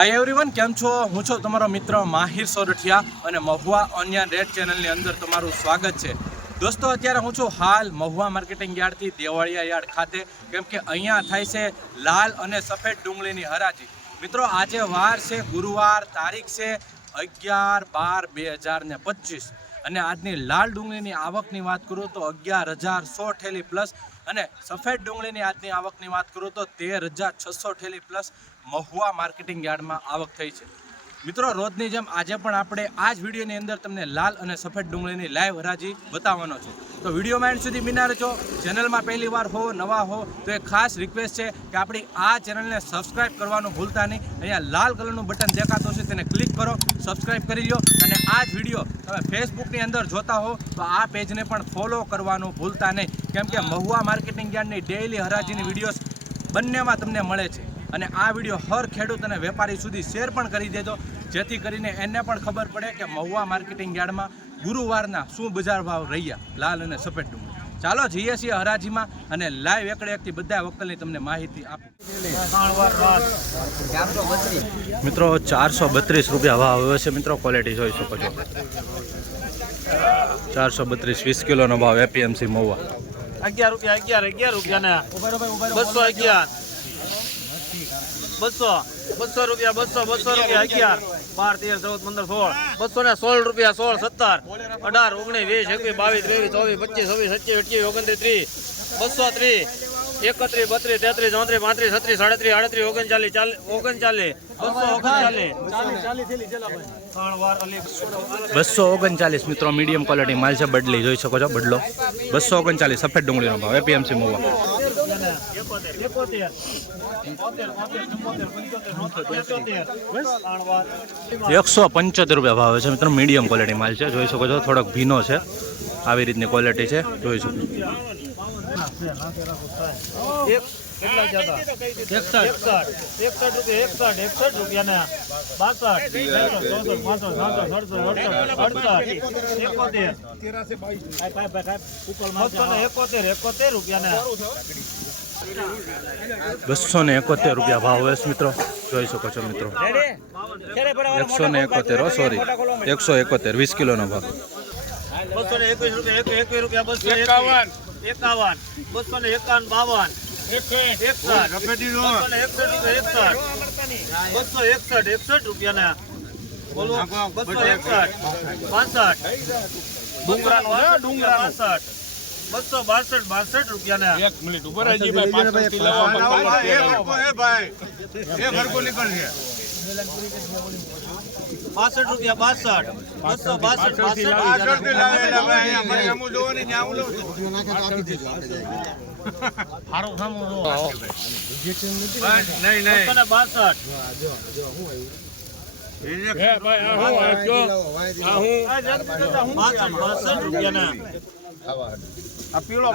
Hi everyone કેમ છો? હું છું તમારો મિત્ર માહિર સોરઠિયા અને મહુવા ઓનિયન રેડ ચેનલની અંદર તમારું સ્વાગત છે. દોસ્તો, અત્યારે હું છું હાલ મહુવા માર્કેટિંગ યાર્ડથી દેવાળિયા યાર્ડ ખાતે, કેમ કે અહીંયા થાય છે લાલ અને સફેદ ડુંગળીની હરાજી. મિત્રો, આજે વાર છે, ગુરુવાર, તારીખ છે અગિયાર બાર બે હજાર ને પચીસ. અને આજની લાલ ડુંગળીની આવકની વાત કરું તો અગિયાર હજાર સો ઠેલી પ્લસ અને સફેદ ડુંગળીની આજની આવકની વાત કરું તો તેર હજાર છસો ઠેલી પ્લસ મહુવા માર્કેટિંગ યાર્ડમાં આવક થઈ છે. મિત્રો, રોજની જેમ આજે પણ આપણે આ જ વિડીયોની અંદર તમને લાલ અને સફેદ ડુંગળીની લાઈવ હરાજી બતાવવાનો છે. તો વિડીયોમાં એન્ડ સુધી બિના રહેજો ચેનલમાં પહેલી વાર હો, નવા હો, તો એક ખાસ રિક્વેસ્ટ છે કે આપણી આ ચેનલને સબસ્ક્રાઇબ કરવાનું ભૂલતા નહીં. અહીંયા લાલ કલરનું બટન દેખાતો છે તેને ક્લિક કરો સબસ્ક્રાઇબ કરી લો અને આ જ વીડિયો તમે ફેસબુકની અંદર જોતા હો, તો આ પેજને પણ ફોલો કરવાનું ભૂલતા નહીં. કેમ કે મહુવા માર્કેટિંગ યાર્ડની ડેઇલી હરાજીની વિડીયોઝ બંનેમાં તમને મળે છે. અને આ વીડિયો હર ખેડૂત અને વેપારી સુધી શેર પણ કરી દેજો. જેથી કરીને એને પણ ખબર પડે કે મહુવા માર્કેટિંગ યાર્ડમાં ગુરુવારના શું બજાર ભાવ રહ્યા. લાલ અને સફેદ ડુંગળી. ચાલો જઈએ છીએ હરાજીમાં અને લાઈવ એકડે એકથી બધા વકલની તમને માહિતી આપી મિત્રો ચારસો બત્રીસ રૂપિયા ભાવ આવ્યો છે. મિત્રો ક્વોલિટી જોઈ શકો છો. ચારસો બત્રીસ વીસ કિલોનો ભાવ એપીએમસી મહુવા. અગિયાર રૂપિયા અગિયાર અગિયાર રૂપિયા ને બસો અગિયાર. બસો બસો રૂપિયા બસો બસો રૂપિયા અગિયાર. બાર તેર ચૌદ પંદર સોળ. બસો ને સોળ રૂપિયા સોળ સત્તર. અઢાર ઓગણીસ વીસ એકવીસ બાવીસ ત્રેવીસ ચોવીસ પચીસ છવ્વીસ સત્યાવીસ અઠ્યાવીસ ઓગણત્રીસ ત્રીસ. બસો ત્રીસ. એકત્રીસ બત્રીસ તેત્રીસ ચોત્રીસ પાંત્રીસ છત્રીસ સાડત્રીસ આડત્રીસ ઓગણચાલીસ ચાલીસ ઓગણચાલીસ બસો ઓગણચાલીસ. મિત્રો મીડિયમ ક્વોલિટી માલ છે બદલી જોઈ શકો છો બદલો. બસો ઓગણચાલીસ સફેદ ડુંગળીનો ભાવ એપીએમસી મહુવા એકસો પંચોતેર રૂપિયા ભાવ છે મિત્રો મીડિયમ ક્વોલિટી માલ છે જોઈ શકો છો થોડોક ભીનો છે. આવી રીતની ક્વોલિટી છે જોઈ શકો એકોતેર રૂપિયા ને બસો ને એકોતેર રૂપિયા ભાવ હોય મિત્રો. જોઈ શકો છો મિત્રો. એકસો ને એકોતેર સોરી એકસો એકોતેર વીસ કિલોનો ભાવ. બસો ને એકવીસ રૂપિયા એકવીસ રૂપિયા બસો એકાવન એકાવન બસો ને એકાવન બાવન. બસો ને એકસઠ એકસઠ. બસો એકસઠ એકસઠ રૂપિયા ના બોલો બસો એકસઠ પાસઠ ડુંગરા પાસઠ બસો બાસઠ બાસઠ. રૂપિયા ના એક મિનિટ ઉપર ભાઈ રૂપિયા બાસઠ રૂપિયા બાસઠ બસો બાસઠ હે ભાઈ આ હું આ જો આ હું બાસઠ બાસઠ પીળો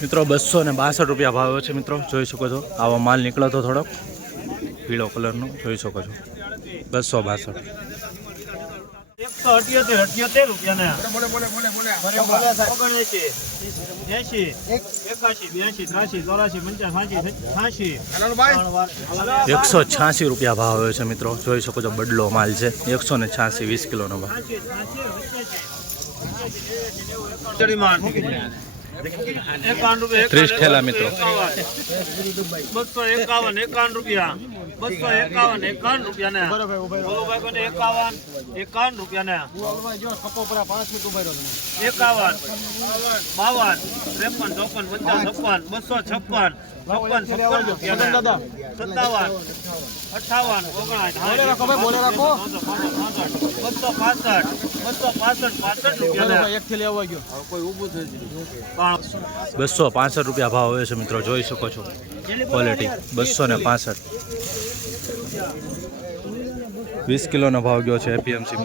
મિત્રો બસો ને બાસઠ રૂપિયા ભાવ છે મિત્રો જોઈ શકો છો. આવો માલ નીકળ્યો તો થોડોક. પીળો કલરનો જોઈ શકો છો. બસો બાસઠ. એકસો અઠ્યોતેર અઠ્યોતેર છ્યાસી. એકસો છ્યાસી રૂપિયા ભાવ આવ્યો છે મિત્રો જોઈ શકો છો બદલો માલ છે. એકસો ને છ્યાસી વીસ કિલોનો ભાવ. ત્રીસ ઠેલા મિત્રો. બસો એકાવન એકાવન રૂપિયા બસો એકાવન એકાવન રૂપિયા ને ગોલુભાઈ ભાઈ કોને એકાવન એકાવન રૂપિયા ને એકાવન બાવન ત્રેપન ચોપન પંચાવન છપ્પન બસો છપ્પન છપ્પન છપ્પન રૂપિયા સત્તાવન અઠાવન ઓગણસાઠ બસો પાસઠ બસો પાસઠ પાસઠ રૂપિયા બસો પાસઠ રૂપિયા ભાવ આવે છે મિત્રો જોઈ શકો છો. ક્વોલિટી બસો ને પાસઠ. વીસ કિલોનો ભાવ ગયો છે એપીએમસી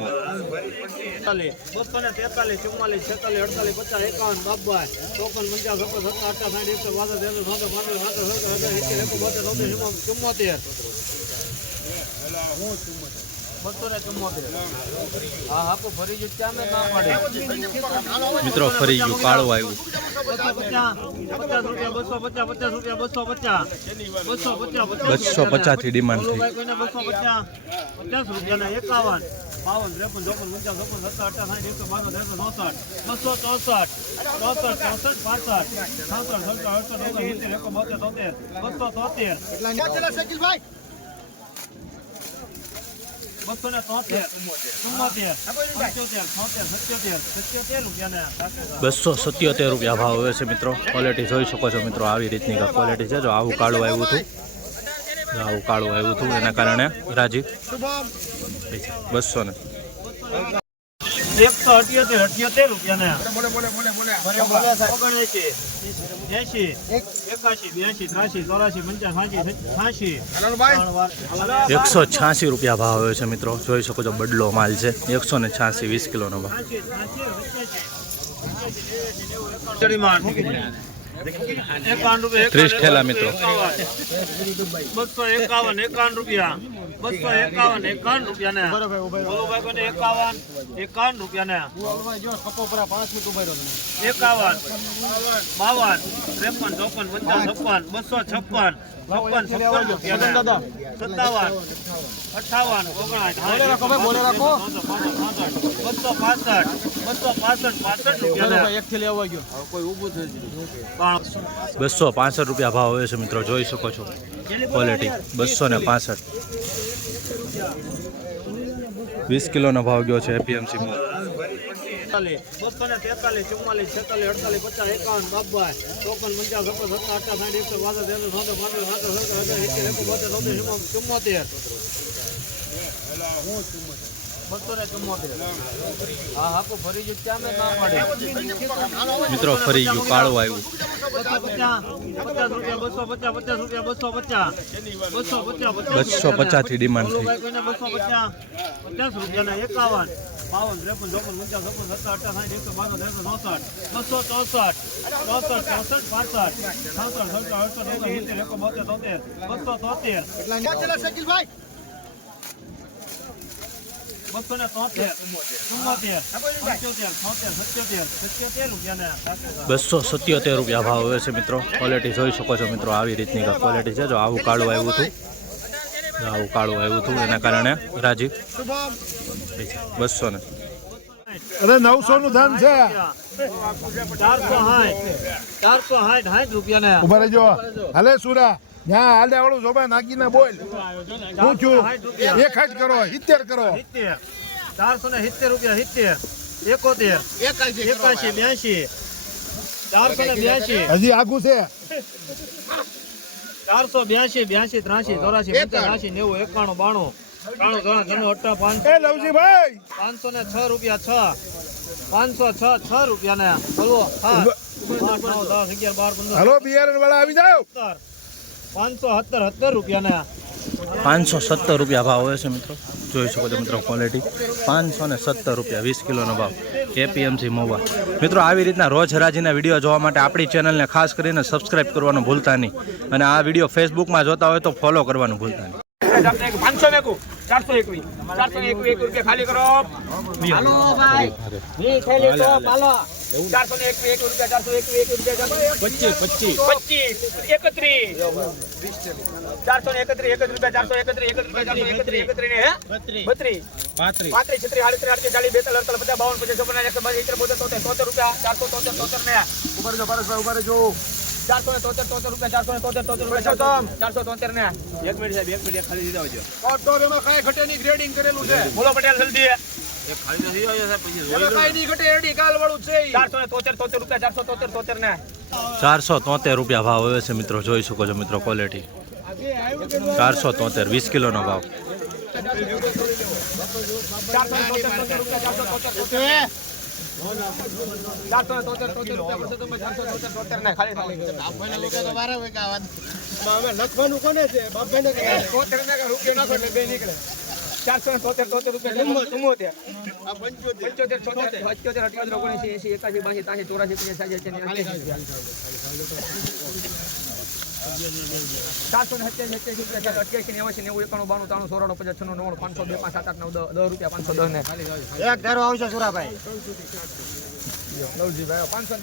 તેતાલીસ, ચુમ્માલીસ, છેતાલીસ, અડતાલીસ, પચાસ, એકાવન બાબાઈ ચોપન, પંચાવન છપ્પન સત્તર અઠા સાઠ એકસો સત્તર અઢાર એસી એકો બોતેર ચૌદ ચુમ્મોતેર. મિત્રો ફરી ગયું કાળું આવ્યું. બસો પચાસ પચાસ રૂપિયા બસો પચાસ પચાસ રૂપિયા બસો પચાસ. બસો બસો પચાસથી ડિમાન્ડ થઈ. પચાસ રૂપિયા રૂપિયાના એકાવન. બાવન ત્રેપન ચોપન પંચાવન ચોપન સત્તર અઠાસ એકસો બાણું ત્રેસો ચોસઠ બસો ચોસઠ ચોસઠ ચોસઠ પાસઠ. સાસઠ સત્તર અડસઠ ઓગણ સિત્તેર એકો બોતેર તોતેર. બસો તોતેર. બસો ને તોતેર ચુમ્મોતેર પંચોતેર છોતેર સત્યોતેર સત્યોતેર રૂપિયાના બસો સત્યોતેર રૂપિયા ભાવ હોય છે મિત્રો. ક્વોલિટી જોઈ શકો છો મિત્રો આવી રીતની ક્વોલિટી છે. જો આવું કાળું આવ્યું હતું આવું કાળું આવ્યું હતું એના કારણે રાજી બસો ને એકસો અઠ્યોતેર અઠ્યોતેર રૂપિયાના. ઓગણએંશી. એંશી. એકાશી બ્યાસી ત્રાસી ચોરાશી પંચાસી છ્યાસી એકસો છ્યાસી રૂપિયા ભાવ આવ્યો છે મિત્રો. જોઈ શકો છો બદલો માલ છે. એકસો ને છ્યાસી વીસ કિલોનો ભાવ. ત્રીસ મિત્રો. બસો એકાવન એકાવન રૂપિયા. બસો એકાવન એકાવન રૂપિયા ને એકાવન એકાવન રૂપિયા ને એકાવન, બાવન, ત્રેપન, ચોપન, પચાસ, છપ્પન, બસો છપ્પન. સત્તાવન. બસો પાસઠ બસો પાસઠ પાસઠ રૂપિયા બસો પાસઠ રૂપિયા ભાવ હોય છે મિત્રો જોઈ શકો છો. ક્વોલિટી બસો ને પાસઠ. વીસ કિલોનો ભાવ ગયો છે એપીએમસી બસો ને તેતાલીસ ચુમ્માલીસ છેતાલીસ અડતાલીસ પચાસ એકાવન બાબાઈ ચોપન પંચાસ સત્તર સત્તર અઠા સાઠ એકસો બાસઠ ચોસઠ પાંત્રીસ સાતસો સત્તર અઢાર સિત્તેર એકો બોતેર તોતેર ચુમ્મોતેર. ચુમ્મોતેર. મિત્રો ફરી ગયું કાળું આવ્યું. બસો પચાસ રૂપિયા રૂપિયા થી ડિમાન્ડ થઈ. પચાસ રૂપિયાના એકાવન. બાવન ત્રેપન ચોપન પંચાવન છપ્પન સત્તર અઠાર સાઠ એકસો બાસઠ ત્રેસો ચોસઠ બસો ચોસઠ ચોસઠ ચોસઠ પાસઠ છસઠ સત્તર અડસઠ ઓગણ સિત્તેર એકો બોતેર તોતેર બસો તોતેર. બસો ને તોતેર ચુમ્મોતેર પંચોતેર છોતેર સત્યોતેર સત્યોતેર રૂપિયાના બસો સત્યોતેર રૂપિયા ભાવ હવે છે મિત્રો. ક્વોલિટી જોઈ શકો છો મિત્રો આવી રીતની ક્વોલિટી છે. જો આવું કાળું આવ્યું હતું આવું કાળું આવ્યું હતું એના કારણે રાજી બસો ને અરે નવસો નું ધાન છે. ચારસો હાઠ. ચારસો સાઠ રૂપિયા ને ઊભા રહેજો. હાલે સુરા. ત્યાં હાલે વાળું સોબા નાખીને બોલ. હું છું. એક હાટ કરો સિત્તેર કરો. ચારસો ને સિત્તેર રૂપિયા સિત્તેર. એકોતેર. એકાશી બ્યાસી ચારસો ને બ્યાસી હજી આગું છે. ચારસો બ્યાસી બ્યાસી ત્રાસી ચોરાસી પંચ્યાસી નેવું એકાણું બાણું. લવજીભાઈ! પાંચસો ને છ રૂપિયા છ. પાંચસો છ છ રૂપિયા ને બોલો હા આઠ નવ દસ અગિયાર બાર પંદર. હાલો બિયારણ વાળા આવી જાઓ. સત્તર. પાંચસો સત્તર સત્તર રૂપિયા ને પાંચસો સત્તર રૂપિયા ભાવ હોય છે મિત્રો. જોઈ શકો છો મિત્રો ક્વોલિટી પાંચસો ને સત્તર રૂપિયા વીસ કિલોનો ભાવ. એપીએમસી મહુવા મિત્રો આવી રીતના રોજ હરાજીના વીડિયો જોવા માટે આપણી ચેનલને ખાસ કરીને સબસ્ક્રાઇબ કરવાનું ભૂલતા નહીં. અને આ વીડિયો ફેસબુકમાં જોતા હોય તો ફોલો કરવાનું ભૂલતા નહીં. પાંચસો મેકું ચારસો એકવીસ ચારસો એકવીસ એક રૂપિયા ખાલી કરો. હાલો ભાઈ. વી થેલી તો પાલો. ચારસો ને એકવીસ એક રૂપિયા ચારસો એકવીસ એક રૂપિયા પચીસ પચીસ. પચીસ એકત્રીસ. ચારસો ને એકત્રીસ એક રૂપિયા ચારસો એકત્રીસ એક રૂપિયા ચારસો એકત્રીસ એકત્રીસ ને હે? બત્રીસ. પાંત્રીસ. પાંત્રીસ છત્રીસ આડત્રીસ આડત્રીસ ચાલીસ બેતાલીસ અડતાલીસ પચાસ બાવન પચાસ ચોપન એકસો બાવીસ બોતેર તોતેર તોતેર રૂપિયા ચારસો તોતેર તોતેર ને. ઉભર જો ભારતભાઈ ઉભર રહેજો ચારસો ને તોતેર તોતેર રૂપિયા ચારસો ને તોતેર તોતેર રૂપિયા ચારસો તોતેર ને. એક મિનિટ સાહેબ એક મિનિટ ખાલી દીધા હોજો બોલો પટેલ જલ્દી ચારસો ને તોતેર તોતેર રૂપિયા ચારસો તોતેર તોતેર ને. ચારસો તોતેર રૂપિયા ભાવ હવે છે મિત્રો જોઈ શકો છો મિત્રો ક્વોલિટી ચારસો તોતેર વીસ કિલોનો ભાવ. ચારસો તોતેર તોતેર રૂપિયા ચારસો તોતેર તોતર ચારસો તોતેર તોતેર રૂપિયા બસો તમે ચારસો તોતેર તોતેર ને ખાલી ખાલી તોતેર રૂપિયા નાખો નીકળે ચારસો ને તોતેર તોતેર રૂપિયા ચુમ્મોતેર પંચોતેર છોતેર અઠ્યોતેર અઠ્યોતેર ઓગણસી એસી એકાસી બાસી ત્રાસી ચોરાસી ત્રીસ સાઠી એંસી ને સત્યાસી સત્યાસી રૂપિયા અઠ્યાસી નેવું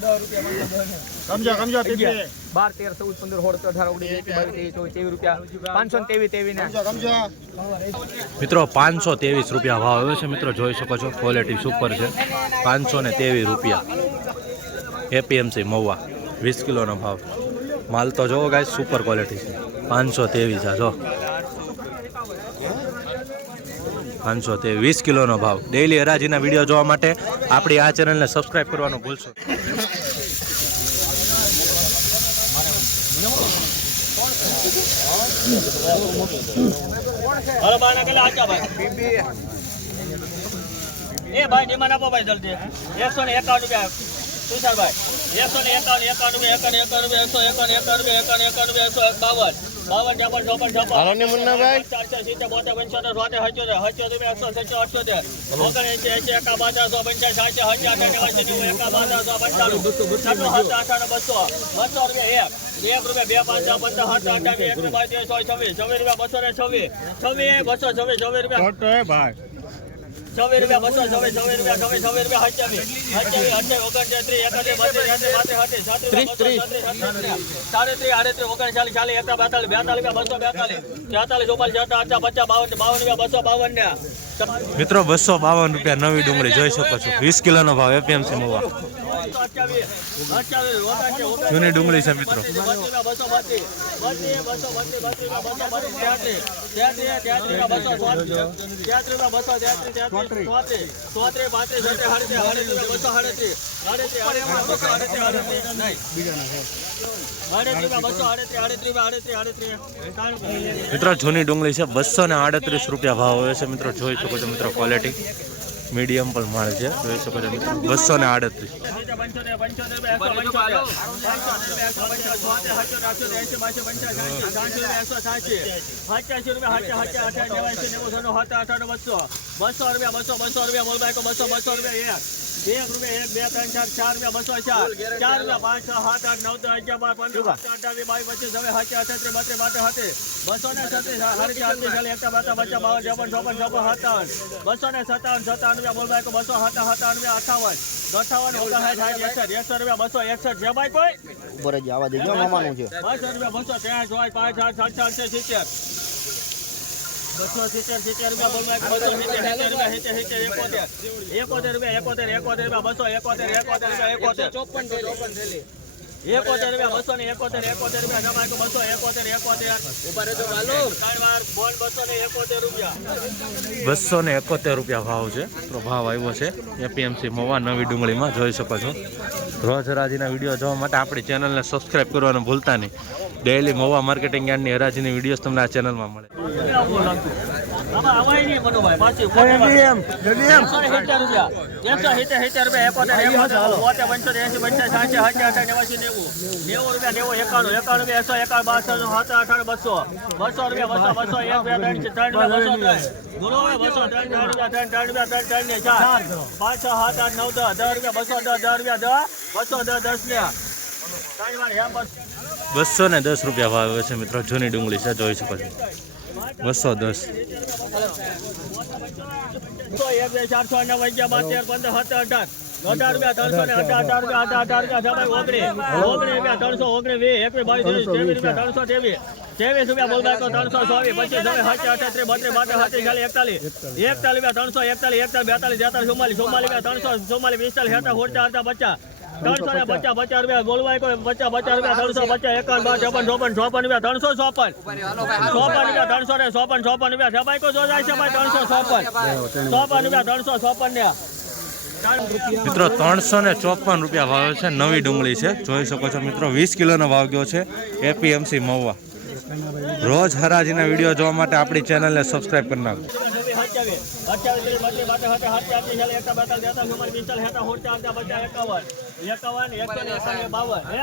દસ રૂપિયા પાંચસો બાર તેર ચૌદ પંદર સોળ અઢાર ઓગણીસ રૂપિયા પાંચસો ને ત્રેવીસ મિત્રો, પાંચસો ત્રેવીસ રૂપિયા ભાવ આવ્યો છે. મિત્રો, જોઈ શકો છો ક્વોલિટી સુપર છે. પાંચસો ને ત્રેવીસ રૂપિયા. એપીએમસી મહુવા, વીસ કિલોનો ભાવ. માલ તો જોવો ગાય સુપર ક્વોલિટી છે. પાંચસો ત્રેવીસ આ જો. પાંચસો તે વીસ કિલોનો ભાવ. ડેઈલી હરાજીના વીડિયો જોવા માટે આપણી આ ચેનલને સબસ્ક્રાઈબ કરવાનું ભૂલશો. એ ભાઈ, ડિમાન્ડ આપો ભાઈ જલ્દી. એકસો ને એકાવન રૂપિયા. તુષારભાઈ. એકસો ને એકાવન એકાવન એકાવન રૂપિયા એકસો એકાવન એકસો બાવન બાવન ચોપન ચોપન ચોપન. હાલો ને મુન્નાભાઈ. ચારસો સિત્તેર બોતેર પંચોતેર સોતેર હચોતેર હચોતેર રૂપિયા એકસો સત્તર અઠ્યોતેર. ઓગણ એસી એસી એકા બાજા સો પંચાસ સાતસો નેવાસી એકા બાજા સો પંચાણું સાત અઠાણું બસો બસો રૂપિયા એક. એક રૂપિયા બે પાંચ પંદર સાત અઠાવી એક રૂપિયા સો છવ્વીસ. છવ્વીસ રૂપિયા બસો ને છવ્વીસ. છવ્વીસ બસો છવ્વીસ છવ્વીસ રૂપિયા. ભાઈ. છવ્વીસ રૂપિયા બસો છવ્વીસ છવ્વીસ રૂપિયા છવ્વીસ છવ્વીસ રૂપિયા હચાવી હચાવી અઠાવી ઓગણત્રીસ એકાત્રીસ બત્રીસ ત્રીસ સાડત્રીસ આડત્રીસ ઓગણચાલીસ ચાલીસ એકતા બેતાલીસ બેતાલીસ રૂપિયા બસો બેતાલીસ તેતાલીસ ચોપાલીસ છટા અઠા પચાસ બાવન બાવન રૂપિયા બસો બાવન ને. મિત્રો, બસો બાવન રૂપિયા નવી ડુંગળી જોઈ શકો છો. વીસ કિલોનો ભાવ એપીએમસી ઓગણચાલીસ જૂની ડુંગળી છે, મિત્રો. મિત્રો, જૂની ડુંગળી છે, બસો ને આડત્રીસ રૂપિયા ભાવ હોય છે, મિત્રો. જોઈ શકો છો મિત્રો ક્વોલિટી મીડિયમ પણ માલ છે. જોઈ શકો છો બસો ને આડત્રીસ. હતા બે ત્રણ ચાર ચાર રૂપિયા બસો ચાર ચાર રૂપિયા પાંચ સાત આઠ નવ દસ અગિયાર બાર પંદર બાવીસ પચીસ હવે હચા અઠત્રીસ હતી બસો ને છત્રીસ સાડી ચારત્રીસ એકતા બાતા બચ્ચા બાવન સત્તાવન, બસો ને સત્તાવન સત્તાવન રૂપિયા બોલ બાઈકો બસો હતા હતા રૂપિયા અઠાવન. અઠાવન ઓગણસાઠ સાઠ એકસઠ એકસઠ રૂપિયા બસો એકસઠ છે ભાઈ કોઈ. બરે જવા દેજો મામાનું છે. બસો રૂપિયા બસો ત્રણ ચોઈસ પાંચ સાત સાત સાત છે સિત્તેર. બસો સિત્તેર સિત્તેર રૂપિયા બોલવા બસો સિત્તેર સિત્તેર રૂપિયા સિત્તેર સિત્તેર એકોતેર. એકોતેર રૂપિયા એકોતેર એકોતેર રૂપિયા બસો એકોતેર એકોતેર રૂપિયા એકોતેર ચોપન એકોતેર બસો ને એકોતેર રૂપિયા જમાય બસો એકોતેર ભાવ છે. તો ભાવ આવ્યો છે. એપીએમસી મોવા નવી ડુંગળીમાં જોઈ શકો છો. રોજ હરાજીના વીડિયો જોવા માટે આપણી ચેનલને સબસ્ક્રાઈબ કરવાનું ભૂલતા નહીં. ડેઈલી મોવા માર્કેટિંગ યાર્ડની હરાજીની વિડીયોઝ તમને આ ચેનલમાં મળે. બસો ને દસ રૂપિયા ભાવ છે મિત્રો જૂની ડુંગળી છે જોઈ શકો છો. બસો દસ. બે ચારસો નવ અગિયાર બાર પંદર સત્તર અઢાર અઢાર રૂપિયા ત્રણસો ને અઢાર અઢાર રૂપિયા અઢાર અઢાર રૂપિયા ઓગણીસ. ઓગણીસ રૂપિયા ત્રણસો ઓગણીસ વીસ એકવીસ બાવીસ ત્રેવીસ રૂપિયા ત્રણસો ત્રેવીસ. ત્રેવીસ રૂપિયા બોલબાઈ તો ત્રણસો ચોવીસ પચીસ હવે સાતસો અઠાત્રીસ બત્રીસ સાતત્રીસ ચાલીસ એકતાલીસ. એકતાલીસ રૂપિયા ત્રણસો એકતાલીસ એકતાલીસ બેતાલીસ તેતાલીસ ચુમ્માલીસ ચુમ્માલીસ રૂપિયા ત્રણસો ચુમ્માલીસ પિસ્તાલીસ હતા હોટા હતા પચાસ. ત્રણસો ને પચાસ પચાસ રૂપિયા ગોલવાય કોઈ પચાસ પચાસ રૂપિયા ત્રણસો પચાસ એકાવન બાર ચોપન ચોપન ચોપન રૂપિયા ત્રણસો ચોપન ચોપન રૂપિયા ત્રણસો ને ચોપન ચોપન રૂપિયા સબાઈ કોઈ જો જાય છે ભાઈ ત્રણસો ચોપન ચોપન રૂપિયા ત્રણસો ચોપન ને મિત્રો ત્રણસો ને ચોપન રૂપિયા ભાવ છે નવી ડુંગળી છે જોઈ શકો છો મિત્રો વીસ કિલોનો ભાવ ગયો છે એપીએમસી મહુવા રોજ હરાજીના વીડિયો જોવા માટે આપણી ચેનલને સબસ્ક્રાઈબ કરી નાખો એકાવન એકસો ને એકાવન બાવન હે?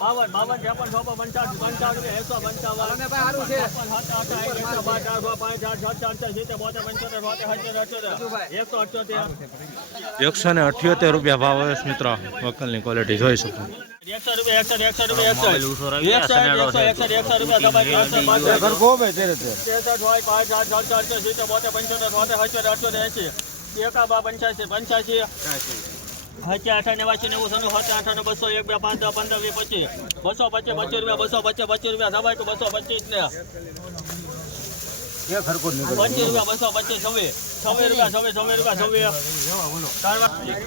બાવન બાવન ત્રેપન ચોપન પંચાવન પંચાવન રૂપિયા એકસો પંચાવન. એકસો બાર, ચાર, છ, પાંચ, ચાર સાત, ચાર, છ, સિત્તેર, બોતેર, પંચોતેર, બોતેર, અઠ્યોતેર, અઠ્યોતેર, એકસો અઠ્યોતેર. એકસો ને અઠ્યોતેર રૂપિયા ભાવ આવે છે મિત્રો વકલની ક્વોલિટી જોઈ શકો. એકસો રૂપિયા એકસો એકસો રૂપિયા એકસો. એકસો એકસો એકસો રૂપિયા દબાઈ એકસો બાસઠ ત્રેસઠ હોય પાંચ આઠ સાત ચાર છ સિત્તેર બોતેર પંચોતેર તોતેર અઠ્યોતેર એંસી એકા બા પંચ્યાસી. પંચ્યાસી. હચ્યા અઠા નેવાસી નેવું સનું સત્તર અઠાણું બસો એક બે પાંચ દસ પંદર વીસ પચીસ. બસો પચીસ પચીસ રૂપિયા બસો પચીસ પચીસ રૂપિયા તો બસો પચીસ ને. પચીસ રૂપિયા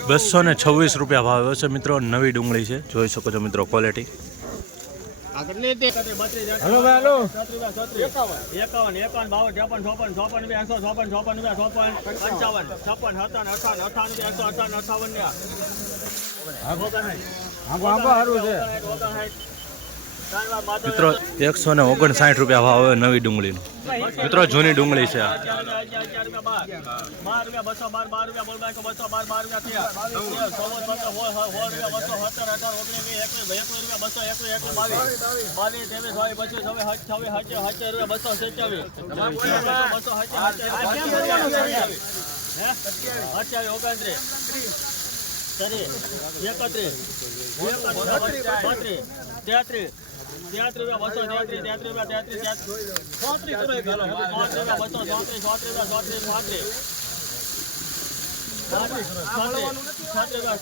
બસો ને છવ્વીસ રૂપિયા ભાવ છે મિત્રો નવી ડુંગળી છે. જોઈ શકો છો મિત્રો ક્વોલિટી હલો ભાઈ હલો. એકાવન એકાવન બાવન ત્રેપન ચોપન ચોપન રૂપિયા એકસો ચોપન ચોપન રૂપિયા ચોપન પંચાવન છપ્પન અઠાવન અઠાવન એકસો અઠાવન અઠાવન મિત્રો એકસો ને ઓગણસાઠ રૂપિયા ભાવ આવે નવી ડુંગળીનો. મિત્રો જૂની ડુંગળી છે આ. બાર. રૂપિયા બસો બાર બાર રૂપિયા બસો બાર બાર રૂપિયા એકવીસ એકવીસ તેત્રીસ તેત્રીસ રૂપિયા બસો તેત્રીસ તેત્રીસ રૂપિયા પાંત્રીસ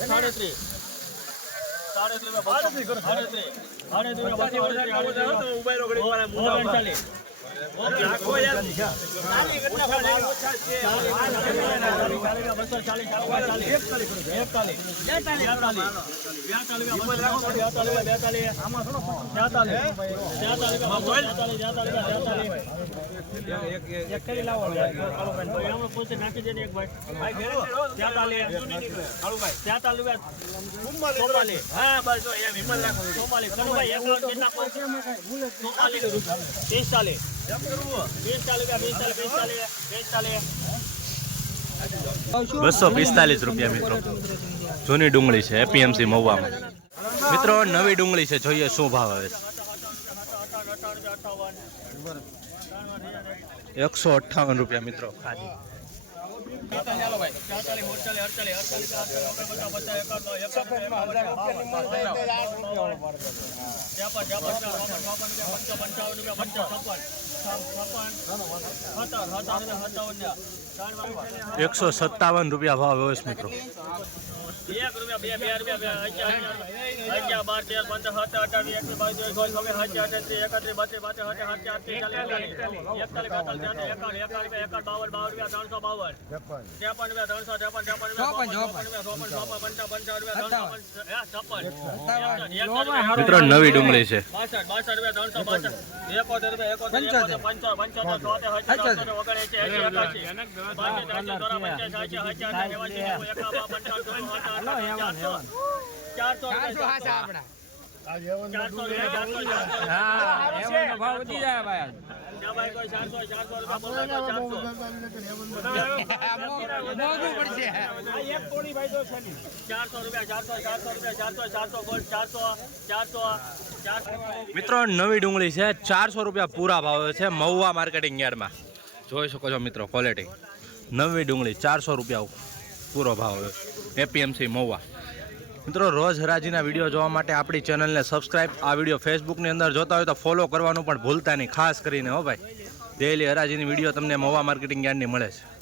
સાડત્રીસ સાડત્રીસ રૂપિયા સાડત્રીસ સાડત્રીસ. રૂપિયા બસો. રૂપિયા બસો અડત્રીસ ઓગણચાલીસ બસો ચાલીસ એકતાલીસ એકતાલીસ બેતાલીસ પિસ્તાલીસ બસો પિસ્તાલીસ રૂપિયા મિત્રો. જૂની ડુંગળી છે એપીએમસી મહુવામાં. મિત્રો, નવી ડુંગળી છે, જોઈએ શું ભાવ આવે છે. એકસો અઠ્ઠાવન રૂપિયા મિત્રો. એકસો સત્તાવન રૂપિયા ભાવ વ્યવસ્થિત મિત્રો. એક રૂપિયા બે બે રૂપિયા. અગિયાર બાર તેર પંદર સત્તર અઢાર એકવીસ બાવીસ ચોવીસ ચોવીસ છવ્વીસ સત્યાવીસ અઠત્રીસ એકત્રીસ બત્રીસ બત્રીસ સત્તર સત્યાવીસ અઠ્યાવીસ ચાલીસ એકતાલીસ બેતાલીસ ત્રણ એકાવન એકાવન એકાવન બાવન બાવન રૂપિયા ત્રણસો બાવન ત્રેપન રૂપિયા ત્રણસો ત્રેપન ત્રેપન રૂપિયા ચોપન ચોપન ચોપન પંચાવન પંચાવન રૂપિયા ત્રણસો છપ્પન. મિત્રો નવી ડુંગળી છે. બાસઠ બાસઠ રૂપિયા ત્રણસો બાસઠ. એકોતેર રૂપિયા એકોતેર એકોતેર પંચાવન પંચાવન ચોતેર હજાર ઓગણએંસી એંસી એકાશી. બાસી ત્રણસો પંચાસી હજાર નેવાસી એકાવન પંચાવન ચોપન ચારસો મિત્રો નવી ડુંગળી છે. ચારસો રૂપિયા પૂરા ભાવે છે મહુવા માર્કેટિંગ યાર્ડમાં. જોઈ શકો છો મિત્રો ક્વોલિટી નવી ડુંગળી ચારસો રૂપિયા પૂરો ભાવ આવે એપીએમસી મહુવા. મિત્રો, રોજ હરાજીના વીડિયો જોવા માટે આપણી ચેનલને સબસ્ક્રાઇબ આ વીડિયો ફેસબુકની અંદર જોતા હોય તો ફોલો કરવાનું પણ ભૂલતા નહીં, ખાસ કરીને હો ભાઈ. ડેઈલી હરાજીની વીડિયો તમને મવા માર્કેટિંગ યાર્ડની મળે છે.